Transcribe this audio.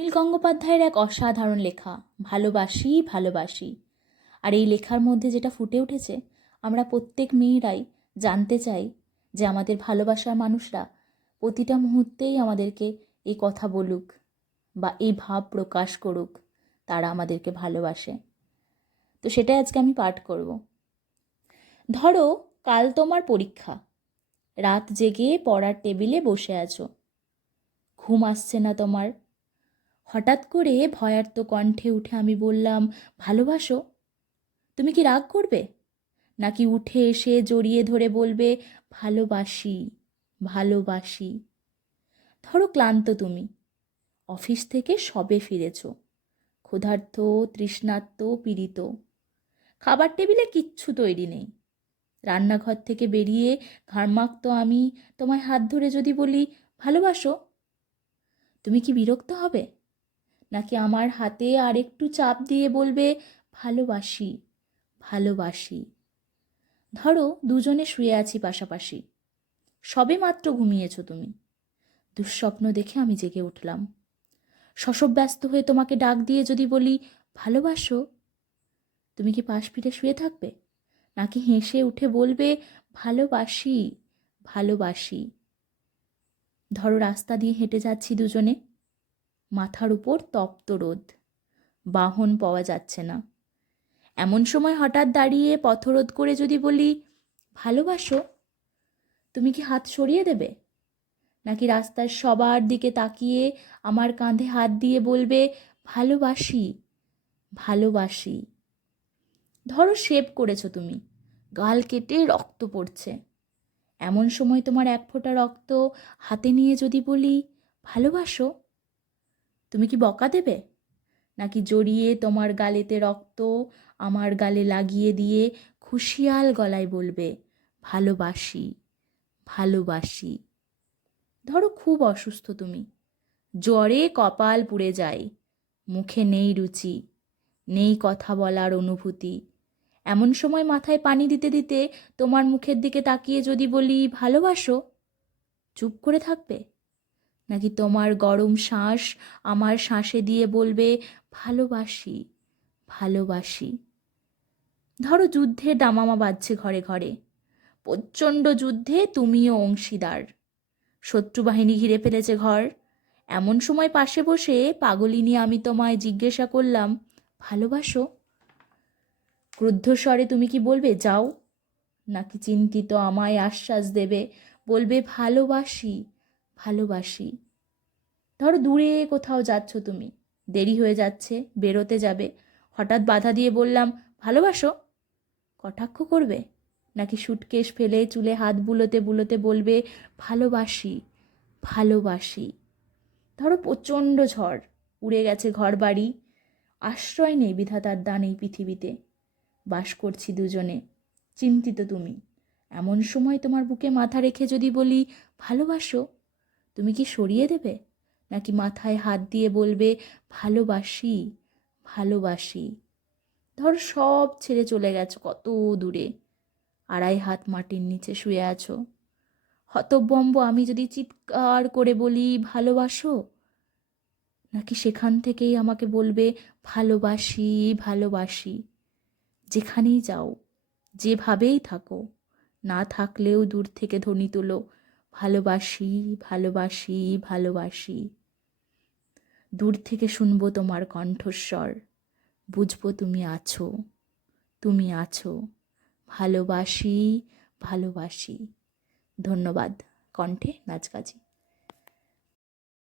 নীল গঙ্গোপাধ্যায়ের এক অসাধারণ লেখা ভালোবাসি ভালোবাসি। আর এই লেখার মধ্যে যেটা ফুটে উঠেছে, আমরা প্রত্যেক মেয়েরাই জানতে চাই যে আমাদের ভালোবাসার মানুষরা প্রতিটা মুহূর্তেই আমাদেরকে এই কথা বলুক বা এই ভাব প্রকাশ করুক তারা আমাদেরকে ভালোবাসে। তো সেটাই আজকে আমি পাঠ করব। ধরো কাল তোমার পরীক্ষা, রাত জেগে পড়ার টেবিলে বসে আছো, ঘুম আসছে না তোমার। হঠাৎ করে ভয়ার্ত কণ্ঠে উঠে আমি বললাম, ভালোবাসো? তুমি কি রাগ করবে, নাকি উঠে এসে জড়িয়ে ধরে বলবে, ভালোবাসি ভালোবাসি? ধরো ক্লান্ত তুমি, অফিস থেকে সবে ফিরেছ, ক্ষুধার্ত তৃষ্ণার্ত পীড়িত, খাবার টেবিলে কিচ্ছু তৈরি নেই। রান্নাঘর থেকে বেরিয়ে ঘাড়মাক্ত আমি তোমায় হাত ধরে যদি বলি, ভালোবাসো? তুমি কি বিরক্ত হবে, নাকি আমার হাতে আর একটু চাপ দিয়ে বলবে, ভালোবাসি ভালোবাসি? ধরো দুজনে শুয়ে আছি পাশাপাশি, সবে মাত্র ঘুমিয়েছ তুমি। দুঃস্বপ্ন দেখে আমি জেগে উঠলাম। শশব ব্যস্ত হয়ে তোমাকে ডাক দিয়ে যদি বলি, ভালোবাসো? তুমি কি পাশ ফিরে শুয়ে থাকবে, নাকি হেসে উঠে বলবে, ভালোবাসি ভালোবাসি? ধরো রাস্তা দিয়ে হেঁটে যাচ্ছি দুজনে, মাথার উপর তপ্ত রোদ, বাহন পাওয়া যাচ্ছে না। এমন সময় হঠাৎ দাঁড়িয়ে পথরোধ করে যদি বলি, ভালোবাসো? তুমি কি হাত সরিয়ে দেবে, নাকি রাস্তার সবার দিকে তাকিয়ে আমার কাঁধে হাত দিয়ে বলবে, ভালোবাসি ভালোবাসি? ধরো শেভ করেছো তুমি, গাল কেটে রক্ত পড়ছে। এমন সময় তোমার এক ফোঁটা রক্ত হাতে নিয়ে যদি বলি, ভালোবাসো? তুমি কি বকা দেবে, নাকি জড়িয়ে তোমার গালেতে রক্ত আমার গালে লাগিয়ে দিয়ে খুশিয়াল গলায় বলবে, ভালোবাসি ভালোবাসি? ধরো খুব অসুস্থ তুমি, জ্বরে কপাল পুড়ে যায়, মুখে নেই রুচি, নেই কথা বলার অনুভূতি। এমন সময় মাথায় পানি দিতে দিতে তোমার মুখের দিকে তাকিয়ে যদি বলি, ভালোবাসো? চুপ করে থাকবে, নাকি তোমার গরম শ্বাস আমার শ্বাসে দিয়ে বলবে, ভালোবাসি ভালোবাসি? ধরো যুদ্ধের দামামা বাজছে ঘরে ঘরে, প্রচণ্ড যুদ্ধে তুমিও অংশীদার, শত্রু বাহিনী ঘিরে ফেলেছে ঘর। এমন সময় পাশে বসে পাগলিনী আমি তোমায় জিজ্ঞাসা করলাম, ভালোবাসো? ক্রুদ্ধস্বরে তুমি কি বলবে, যাও? নাকি চিন্তিত আমায় আশ্বাস দেবে, বলবে, ভালোবাসি ভালোবাসি? ধরো দূরে কোথাও যাচ্ছ তুমি, দেরি হয়ে যাচ্ছে, বেরোতে যাবে, হঠাৎ বাধা দিয়ে বললাম, ভালোবাসো? কটাক্ষ করবে, নাকি সুটকেস ফেলে চুলে হাত বুলোতে বুলোতে বলবে, ভালোবাসি ভালোবাসি? ধরো প্রচণ্ড ঝড়, উড়ে গেছে ঘর বাড়ি, আশ্রয় নেই বিধাতার দান এই পৃথিবীতে, বাস করছি দুজনে, চিন্তিত তুমি। এমন সময় তোমার বুকে মাথা রেখে যদি বলি, ভালোবাসো? তুমি কি সরিয়ে দেবে, নাকি মাথায় হাত দিয়ে বলবে, ভালোবাসি ভালোবাসি? ধর সব ছেড়ে চলে গেছো কত দূরে, আড়াই হাত মাটির নিচে শুয়ে আছো। হতবম্ব আমি যদি চিৎকার করে বলি, ভালোবাসো? নাকি সেখান থেকেই আমাকে বলবে, ভালোবাসি ভালোবাসি? যেখানেই যাও, যেভাবেই থাকো, না থাকলেও দূর থেকে ধ্বনি তোলো, ভালোবাসি ভালোবাসি ভালোবাসি। দূর থেকে শুনবো তোমার কণ্ঠস্বর, বুঝবো তুমি আছো, তুমি আছো। ভালোবাসি ভালোবাসি। ধন্যবাদ। কণ্ঠে নাচগাজি।